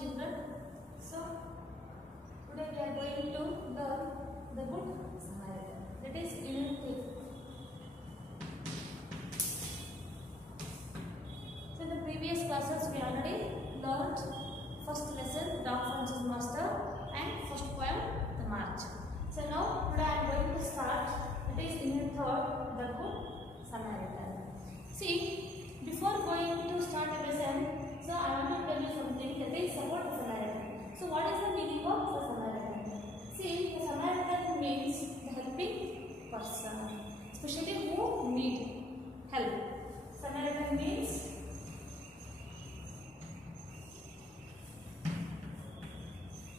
children. So today we are going to learn the Good Samaritan. That is unit 3. So in the previous classes we already learned first lesson, Dog Francis Master, and first poem, The March. So now today I am going to start. That is unit 3, the Good Samaritan. See, before going to start the lesson, so I want to tell you something that is about the Samaritan. So what is the meaning of the Samaritan? See, the Samaritan means the helping person, especially who need help. Samaritan means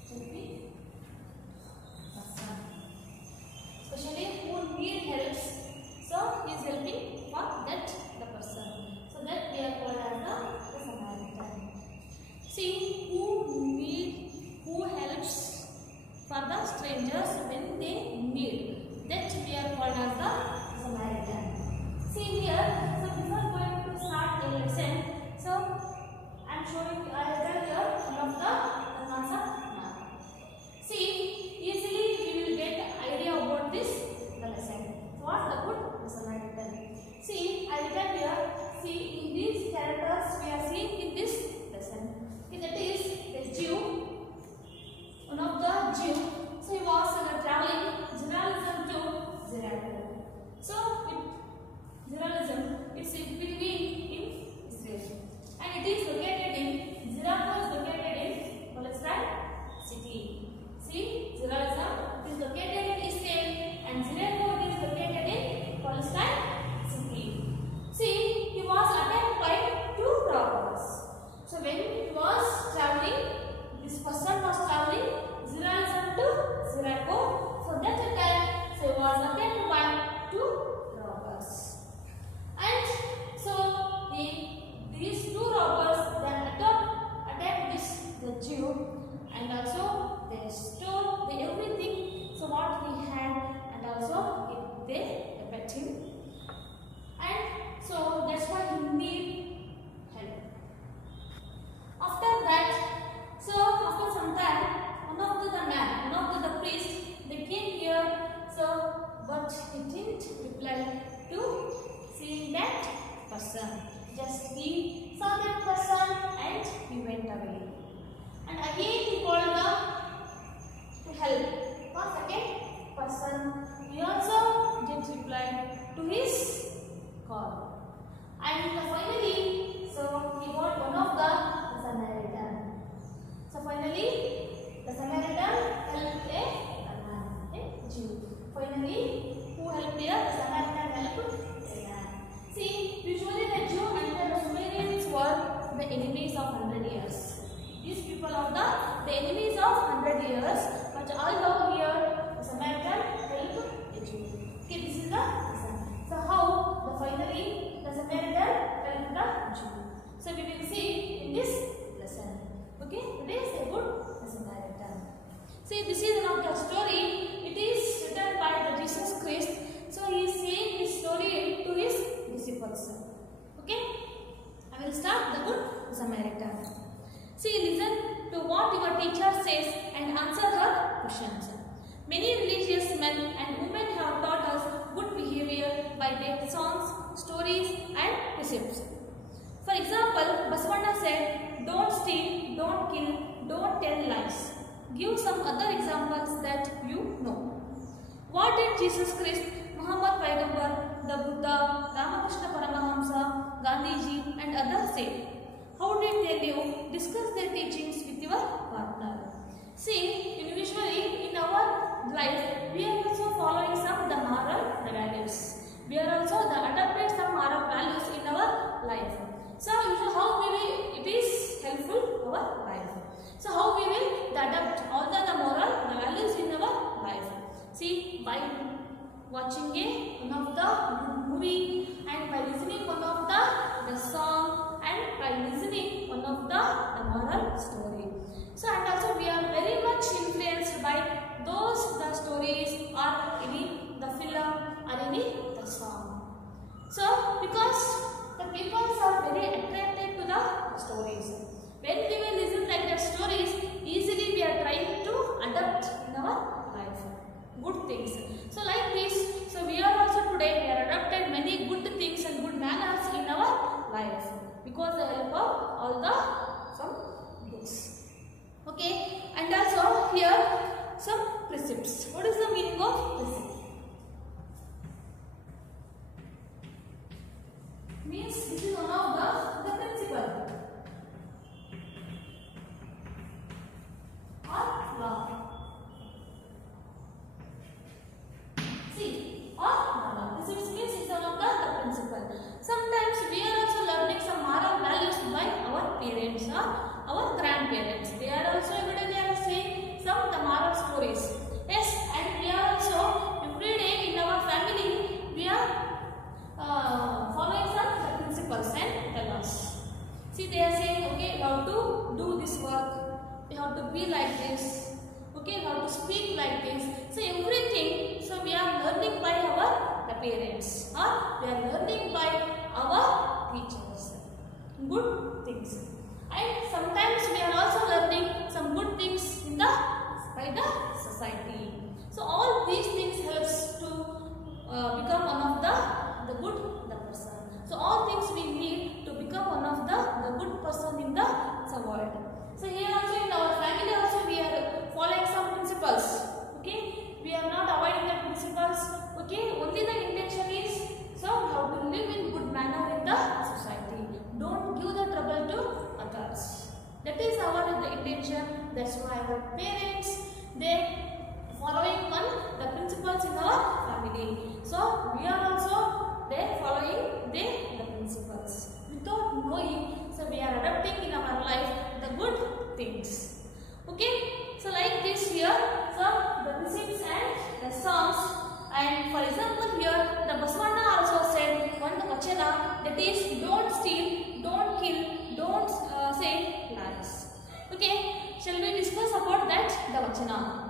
helping person, especially who need help. So he is helping for that the person. So that they are called as the Samaritan. See, who helps for the strangers when they need. That we are called as the Samaritan. See here, so before going to start the lesson, so I am showing I have done here one of the concept map. See, easily we will get idea about this the lesson. So what the Good Samaritan? See, I written here. See, in these characters we are seeing in this lesson. That is the Jew, one of the Jew. So he was traveling Jerusalem to Jericho. So Jerusalem, it's between in Israel, and it is located in Jericho is located in Palestine city. See, Jerusalem is located in Israel, and Jericho is located in Palestine city. See, he was attacked by 2 robbers. So when he was traveling, this person was traveling Jerusalem to Jericho. So that time, so he was attacked by 2 robbers. And so these 2 robbers then attacked the Jew, and also they stole everything. So what he had, and also they attacked him. And so that's why he need help. After that, so after some time, one of the priest, they came here. So, but he didn't reply to seeing that person. Just he saw that person and he went away. And again he called them to help. For second person, he also didn't reply to his call. And finally, so he got one of the Samaritan. So finally, the Samaritan helped a Jew. Finally, who helped here? The Samaritan helped a man. See, usually the Jew and the Samaritans were the enemies of 100 years. These people are the enemies of 100 years. But although here, the Samaritan helped a Jew. Okay, this is the lesson. So how finally the Samaritan helped the Jew. So we will see in this lesson. Okay, today is a Good Samaritan. See, this is one of the story. It is written by the Jesus Christ. So he is saying his story to his disciples. Okay, I will start the Good Samaritan. See, listen to what your teacher says and answer her questions. Many religious men and women have taught us good behavior by their songs, stories, and precepts. For example, Basavana said, don't steal, don't kill, don't tell lies. Give some other examples that you know. What did Jesus Christ, Muhammad Paigambar, the Buddha, Ramakrishna Paramahamsa, Gandhiji and others say? How did they live? Discuss their teachings with your partner. See, usually in our life, we are also following some the moral values. We are also adopted some moral values in our life. So how we will, it is helpful our life. So how we will adopt all the moral values in our life. See, by watching one of the movie, and by listening one of the song, and by listening one of the moral story. So and also we are very much influenced by those the stories or any the film or any the song. So because the people are very attracted to the stories. When we will listen like that story, parents. They are also every day they are saying some the moral stories. Yes, and we are also every day in our family we are following some the principles and the laws. See, they are saying, okay, we have to do this work, we have to be like this, okay, we have to speak like this. So everything, so we are learning by our the parents, or we are learning by our teachers. Good things. And sometimes we are also learning some good things in the by the society. So all these things helps to become one of the good the person. So all things we need to become one of the good person in the world. So here also in our family also we are following some principles. Okay, we are not avoiding the principles. Okay, only the intention is so how to live in good manner in the society. Don't give the trouble to others. That is our intention. That's why our parents they following the principles in our family. So we are also they following the principles without knowing. So we are adapting in our life the good things. Okay. So like this here, so the receipts and the songs. And for example here, the Basavanna also said one vachana, that is don't steal, don't kill, don't say lies. Okay, shall we discuss about that, the vachana?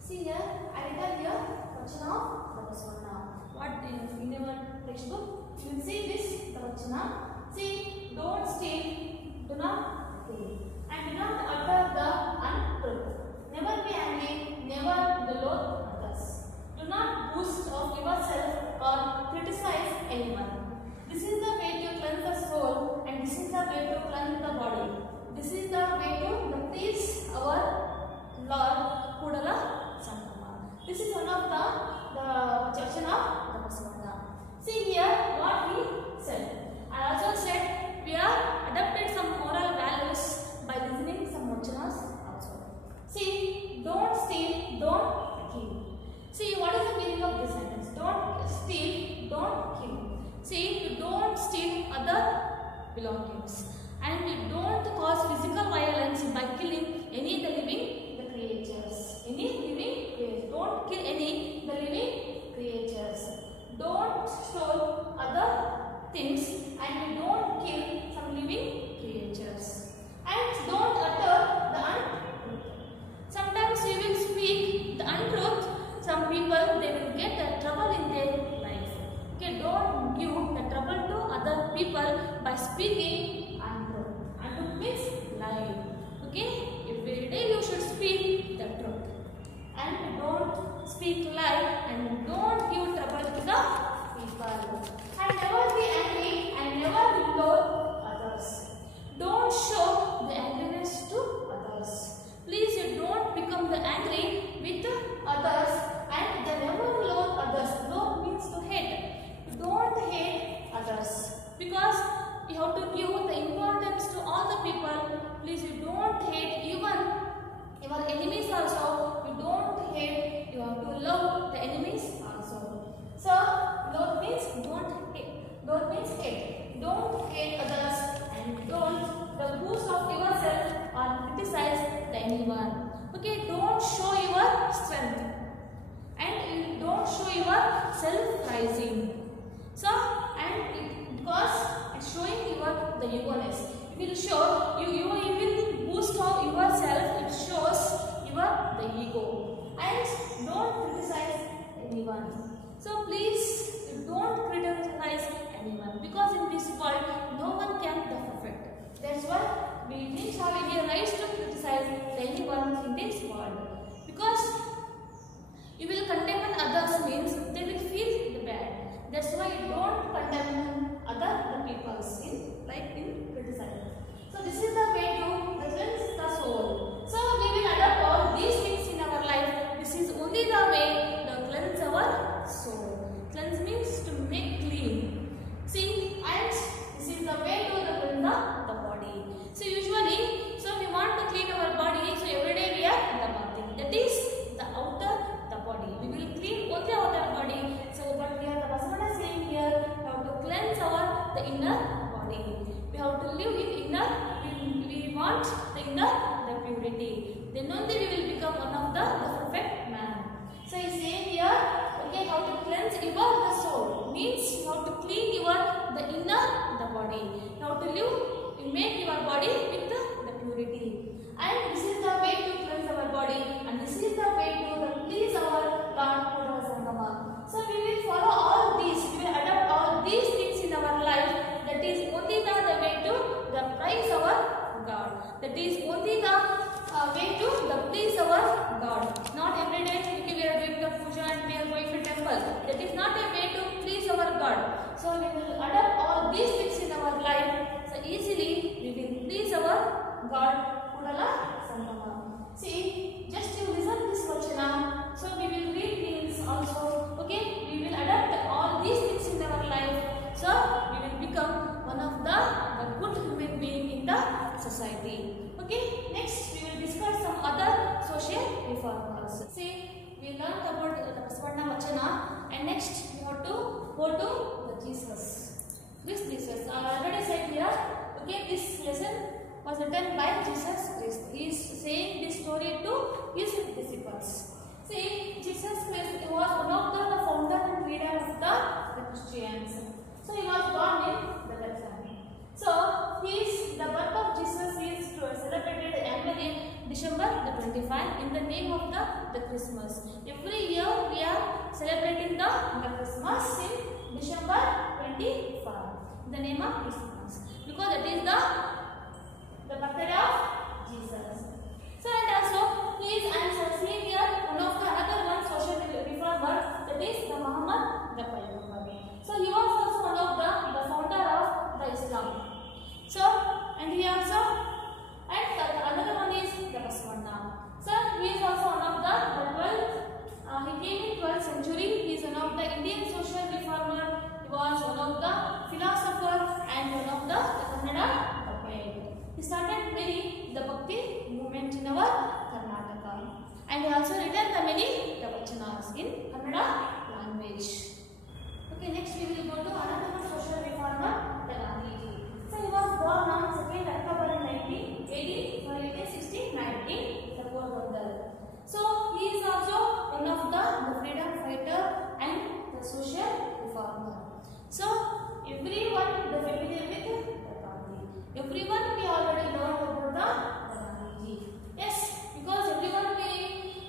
See here, I written here vachana of the Basavanna. What in our textbook, you will see this, the vachana. See, don't steal, do not kill, and do not utter the untruth. Never be angry, never below others. Do not boast of yourself or criticize anyone. This is the way to cleanse the soul, and this is the way to cleanse the body. This is the way to please our Lord Kudala Sankama. This is one of the section of the Basavanna. See here what he said. I also said we are adapted some moral values by listening some vachanas. See, don't steal, don't kill. See, what is the meaning of this sentence? Don't steal, don't kill. See, you don't steal other belongings, and you don't cause physical violence by killing any the living creatures. Any living creatures. Don't kill any the living creatures. Don't steal other things, and you don't kill some living creatures. And don't utter the untruth. Sometimes we will speak the untruth. Some people they will get the trouble in their life. Okay, don't give the trouble to other people by speaking untruth. Untruth means lie. Okay, every day you should speak the truth, and don't speak lie, and don't give trouble to the people. And never be angry, and never below others. Don't show the angriness to others. Please, you don't become the angry with others, and the never loathe others. Loathe means to hate. You don't hate others, because you have to give the importance to all the people. Please, you don't hate even your enemies also. You don't hate. You have to love the enemies also. So, loathe means don't hate. Loathe means hate. Don't hate others, and don't the boast of yourself or criticize anyone. Okay, don't show your strength, and don't show your self-prizing. So, and because it's showing your the egoness, it will show you will boost of yourself. It shows your the ego, and don't criticize anyone. So please don't criticize anyone, because in this world no one can be perfect. That's why we didn't have any rights to criticize anyone in this world, because you will condemn others means they will feel the bad. That's why you don't condemn other peoples in criticizing. So this is the way to cleanse the soul. So we will adapt all these things in our life. This is only the way to cleanse our soul. Cleanse means to make clean. See, and this is the way to cleanse the body. So usually, so we want to clean our body. So every day we are the bathing. That is the outer the body. We will clean purity. Then only we will become one of the perfect man. So he is saying here, okay, how to cleanse the soul means how to clean the inner the body. How to live, make your body with the purity. And this is the way to cleanse our body, and this is the way to please our Lord Pura Sangama. So we will follow all these, we will adopt all these things in our life. That is only the way to praise our God. That is only the way to please our God. Not every day we are doing the puja and we are going to temple. That is not a way to please our God. So we will adopt all these things in our life. So easily we will please our God. See, just you listen this vachana, so we will read things also. Okay, we will adapt all these things in our life. So we will become one of the good human being in the society. Okay, next we will discuss some other social reformers. See, we learned about the Basavana vachana, and next we have to go to the Jesus. This Jesus, I already said here. Okay, this lesson was written by Jesus Christ. He is saying this story to his disciples. See, Jesus Christ was one of the founder and leader of the Christians. So he was born in the Bethlehem. So the birth of Jesus is celebrated annually December the 25 in the name of the Christmas. Every year we are celebrating the Christmas in December 25 in the name of Christmas, because that is the birthday of Jesus. So and also he is seen here one of the another one social reformer, that is the Muhammad the Payghambar. So he was also one of the founder of the Islam. So and he also another one is the Basavana. So he is also one of the 12. He came in 12th century. He is one of the Indian social reformer. He was one of the philosopher and one of the Kannada poet. He started the Bhakti movement in our Karnataka, and he also written the many vachanas in Kannada language. Okay, next we will go to another social reformer, the Gandhiji. So he was born on 2nd October 1869 in the Portland. So he is also one of the freedom fighter and the social reformer. So everyone is familiar with the Gandhi. Everyone we already learned about the Gandhiji. Yes, because everyone we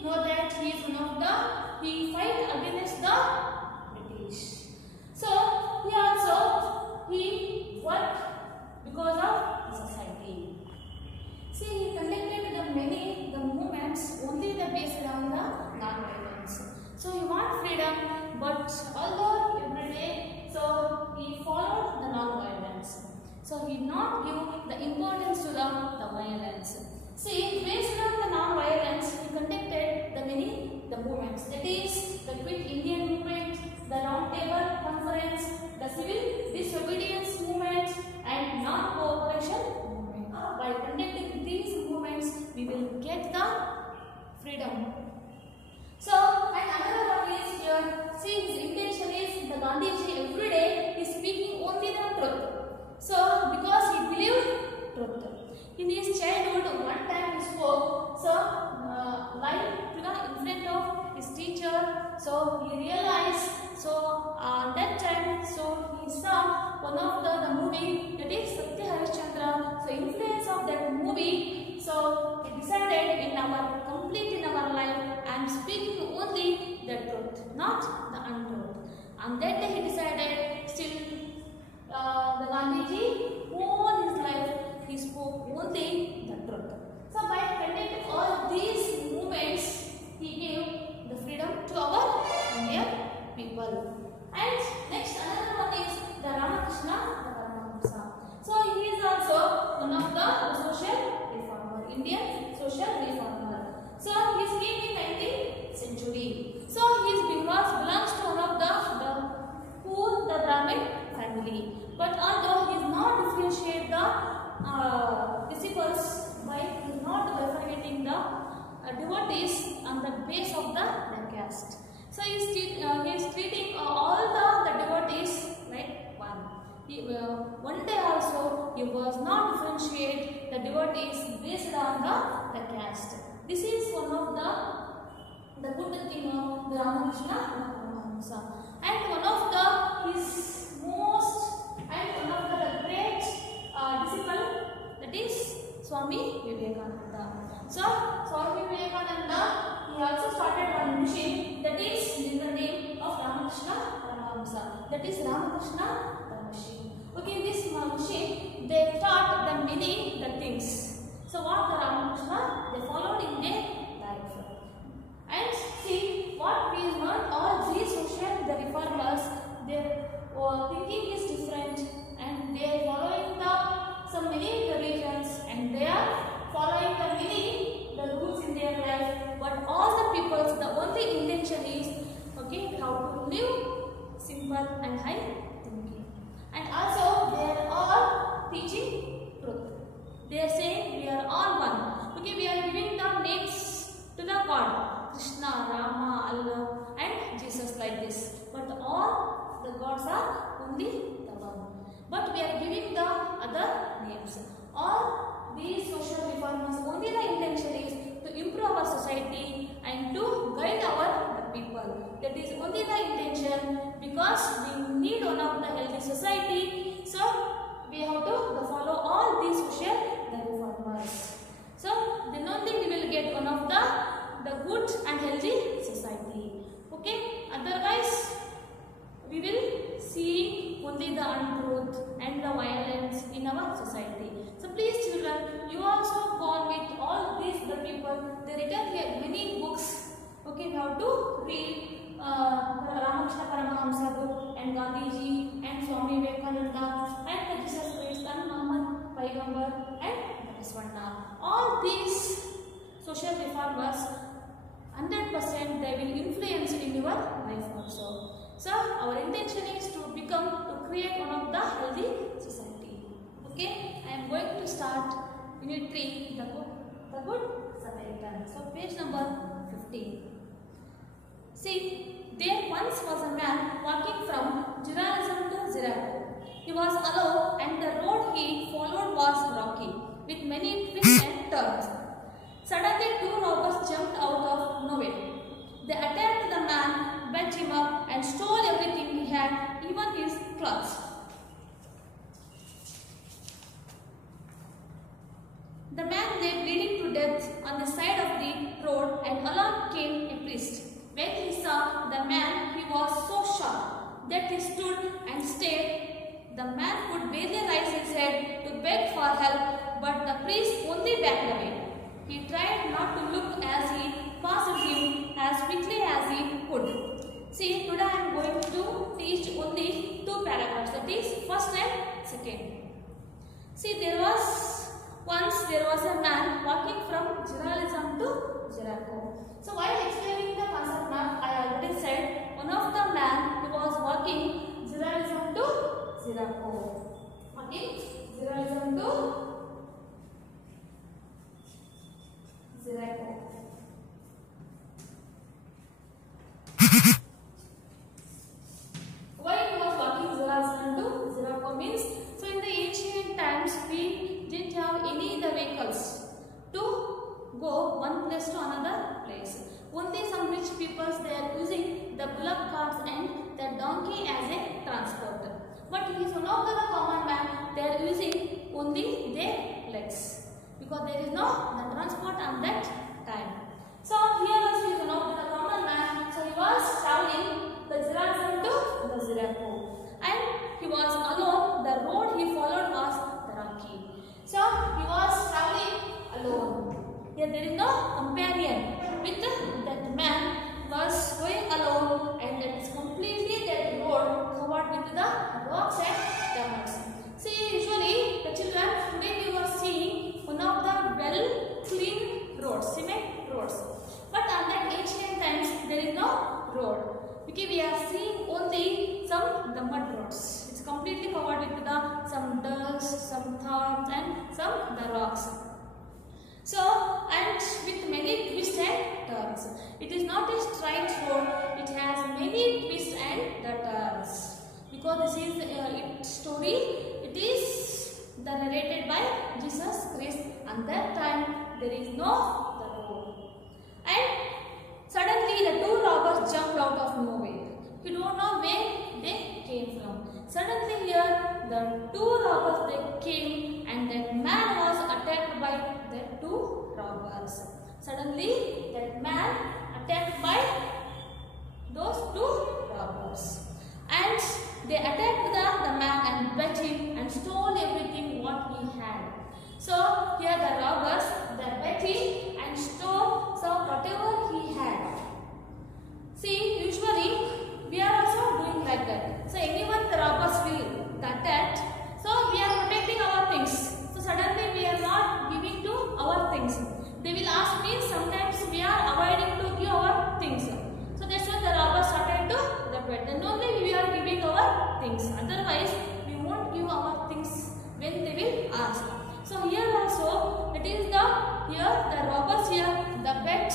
know that he is one of he fight against the British. So he worked because of society. See, he conducted the movements only based on the non-violence. So he want freedom, but although every day, so he followed the non-violence. So he not give the importance to the violence. See, based on the non-violence, he conducted the movements. That is the Quit Indian movement, the Round Table Conference, the Civil Disobedience movement, and Non-Cooperation movement. By conducting these movements, we will get the freedom. So, and another one is here. See, his intention is the Gandhiji every day is speaking only the truth. So, because he believed truth. In his childhood, one time he spoke, lying to in front of his teacher. So he realized. So that time, so he saw one of the movie, that is Satya Harishchandra. So influence of that movie. So he decided in our life, I am speaking only the truth, not the untruth. And that day he decided still. The Gandhiji, all his life, he spoke only the truth. So by conducting all these movements, he gave the freedom to our Indian people. And next, another one is the Ramakrishna Paramahamsa. So he is also one of the social reformer, Indian social reformer. So he came in 19th century. So he belongs to one of the poor, the Brahmin family. But although he is not differentiate the disciples by he is not bifurcating the devotees on the base of the caste. So he is treating all the devotees like one. One day also he was not differentiate the the devotee is based on the caste. This is one of the good thing of the Ramakrishna Paramahamsa. And one of his most and one of the great disciple, that is Swami Vivekananda. So Swami Vivekananda, he also started one mission that is in the name of Ramakrishna Paramahamsa. That is Ramakrishna Mission. Okay, this mission, they taught the many the things. So what the Ramakrishna, they followed in their life. And see what we learn, all these social the reformers, their thinking is different and they are following some many religions and they are following the rules in their life. But all the people's, the only intention is, okay, how to live simple and high thinking. And also they are all teaching truth. They are saying we are all one. Okay, we are giving the names to the God, Krishna, Rama, Allah and Jesus like this. But all the gods are only the one. But we are giving the other names. All these social reformers, only the intention is to improve our society and to guide our people. That is only the intention, because we need one of the healthy society. So we have to follow all these social reformers. So then only we will get one of the good and healthy society. Okay, otherwise we will see only the untruth and the violence in our society. So please children, you also go on with all these the people. They written here many books. Okay, we have to read Ramakrishna Paramahamsa book and Gandhiji and Swami Vivekananda and the Jesus Christ and Muhammad Paigambar and Baswanda. All these social reformers, 100% they will influence in your life also. So our intention is to create one of the healthy society. Okay, I am going to start unit 3, the good Samaritan. So page number 15. See, there once was a man walking from Jerusalem to Jericho. He was alone and the road he followed was rocky, with many twists and turns. Suddenly 2 robbers jumped out of nowhere. They attacked the man, beat him up and stole everything he had, even his clothes. The man lay bleeding to death on the side of the road, and along came a priest. When he saw the man, he was so shocked that he stood and stared. The man could barely raise his head to beg for help, but the priest only backed away. He tried not to look as he passed him as quickly as he could. See, today I am going to teach only 2 paragraphs, that is first and second. See, once there was a man walking from Jerusalem to Jericho. So while explaining the concept map, I already said one of the man who was walking Jerusalem to Jericho. Okay, Jerusalem to Jericho. Why he was walking Jerusalem to Jericho means, so in the ancient times we didn't have any the vehicles to go one place to another place. Only some rich peoples, they are using the bullock carts and the donkey as a transport. But he is one of the common man, they are using only their legs, because there is no the transport at that time. So here also he is one of the common man. So he was traveling the Jerusalem to the Jericho, and he was alone. The road he followed was the rocky. So he was traveling alone. Here there is no companion with that man was going alone, and it is completely that road covered with the rocks and termites. See, usually the children today we were seeing one of the well clean roads, cement roads. But on that ancient times there is no road. Okay, we are seeing only the mud roads. It's completely covered with some dust, some thorns and some the rocks. So, and with many twists and turns. It is not a straight road, it has many twists and the turns. Because this is its story, it is narrated by Jesus Christ and that time there is no the road. And suddenly the two robbers jumped out of nowhere. You don't know where they came from. Suddenly here the two robbers they came and that man was attacked by the two robbers. Suddenly that man attacked by those two robbers. And they attacked the man and beat him and stole everything what he had. So here the robbers they beat him and stole whatever he had. See, usually we are also doing like that. So anyone the robbers will attack. So we are protecting our things. So suddenly we are not giving to our things. They will ask me, sometimes we are avoiding to give our things. So that's why the robbers started to the bed. Then only we are giving our things. Otherwise we won't give our things when they will ask. So here also it is the robbers here the bet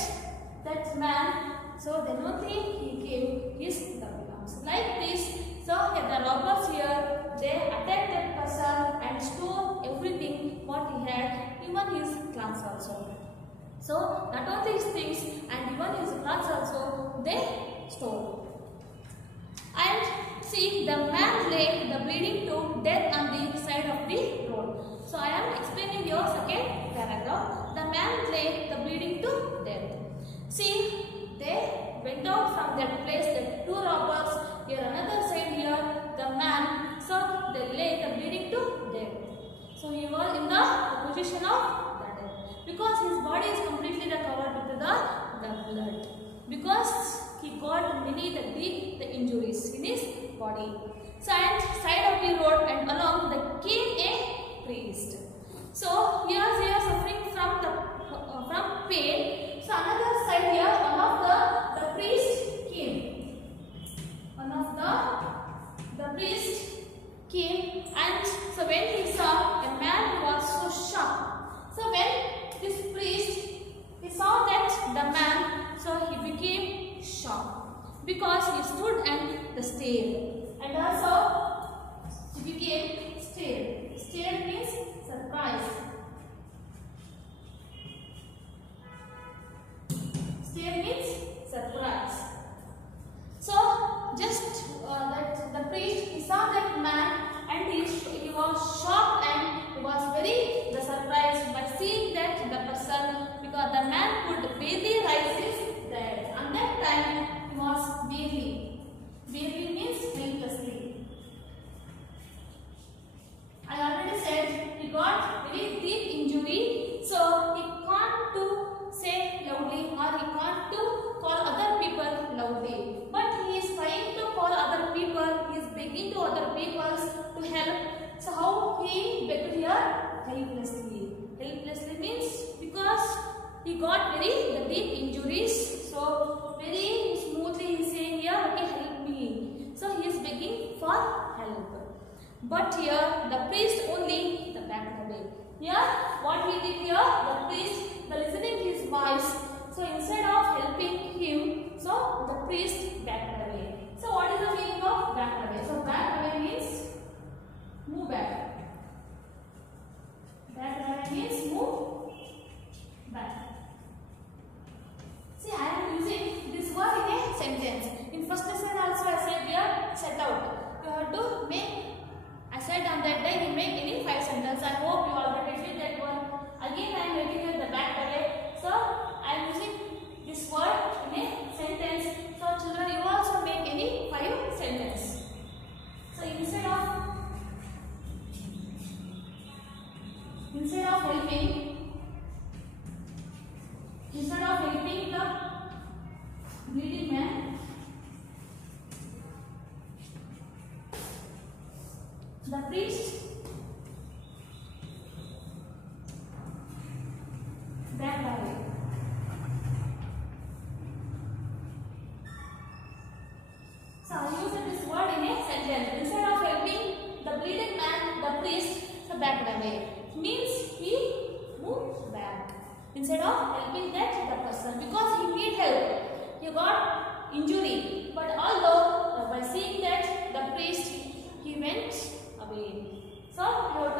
that man. So then only he gave his the belongs. Like this. So here the robbers here they attacked that person and stole everything what he had, even his clothes also. So not only his things and even his clothes also they stole. And see, the man lay the bleeding to death on the side of the road. So I am explaining your second paragraph. The man lay the bleeding to death. See, they went out from that place, the two robbers, here another side here, the man, so they lay the bleeding to death. So he was in the position of the death. Because his body is completely covered with the blood. Because he got many the injuries in his body. So at side of the road and along there came a priest. So here they are suffering from pain. So another side here, one of the priest came. One of the priest came, and so when he saw a man who was so shocked. So when this priest he saw that the man, so he became shocked because he stood and stared, and also he became stared. Stared means surprise. Stare means surprise. So just that the priest he saw that man and he was shocked and he was very surprised by seeing that the person, because the man could barely raise his head. And that time he was barely. Barely means helplessly. I already said he got very deep injury, so he can't to say loudly or he can't to call other people loudly. But he is trying to call other people, he is begging to other people to help. So how he begged here? Helplessly. Helplessly means because he got very deep injuries. So very smoothly he is saying here, okay, help me. So he is begging for help. But here the priest only the backed away. Here what he did here, the priest the listening his voice. So instead of helping him, so the priest backed away. So what is the meaning of backed away? So backed away means move back. Backed away means move back. See, I am using this word in a sentence. In first lesson also I said here set out. You have to make. I said on that day you make any 5 sentences. I hope you already did that one. Again I am making it the back away. So I am using this word in a sentence. So children, you also make any 5 sentences. So instead of helping the bleeding man, the priest backed away. So I used this word in a sentence. Instead of helping the bleeding man, the priest backed away. Means he moved back. Instead of helping that person, because he need help. He got injury. But although by seeing that the priest, he went away. So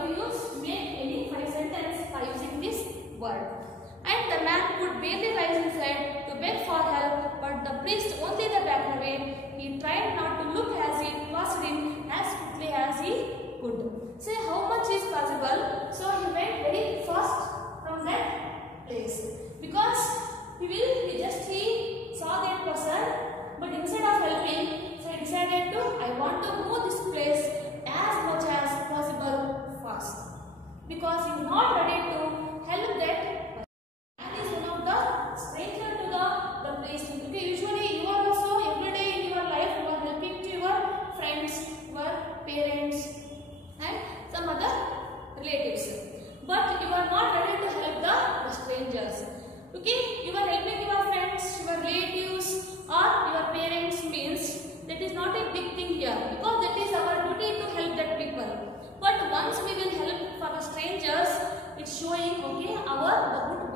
you have to make any 5 sentences by using this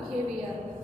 behavior.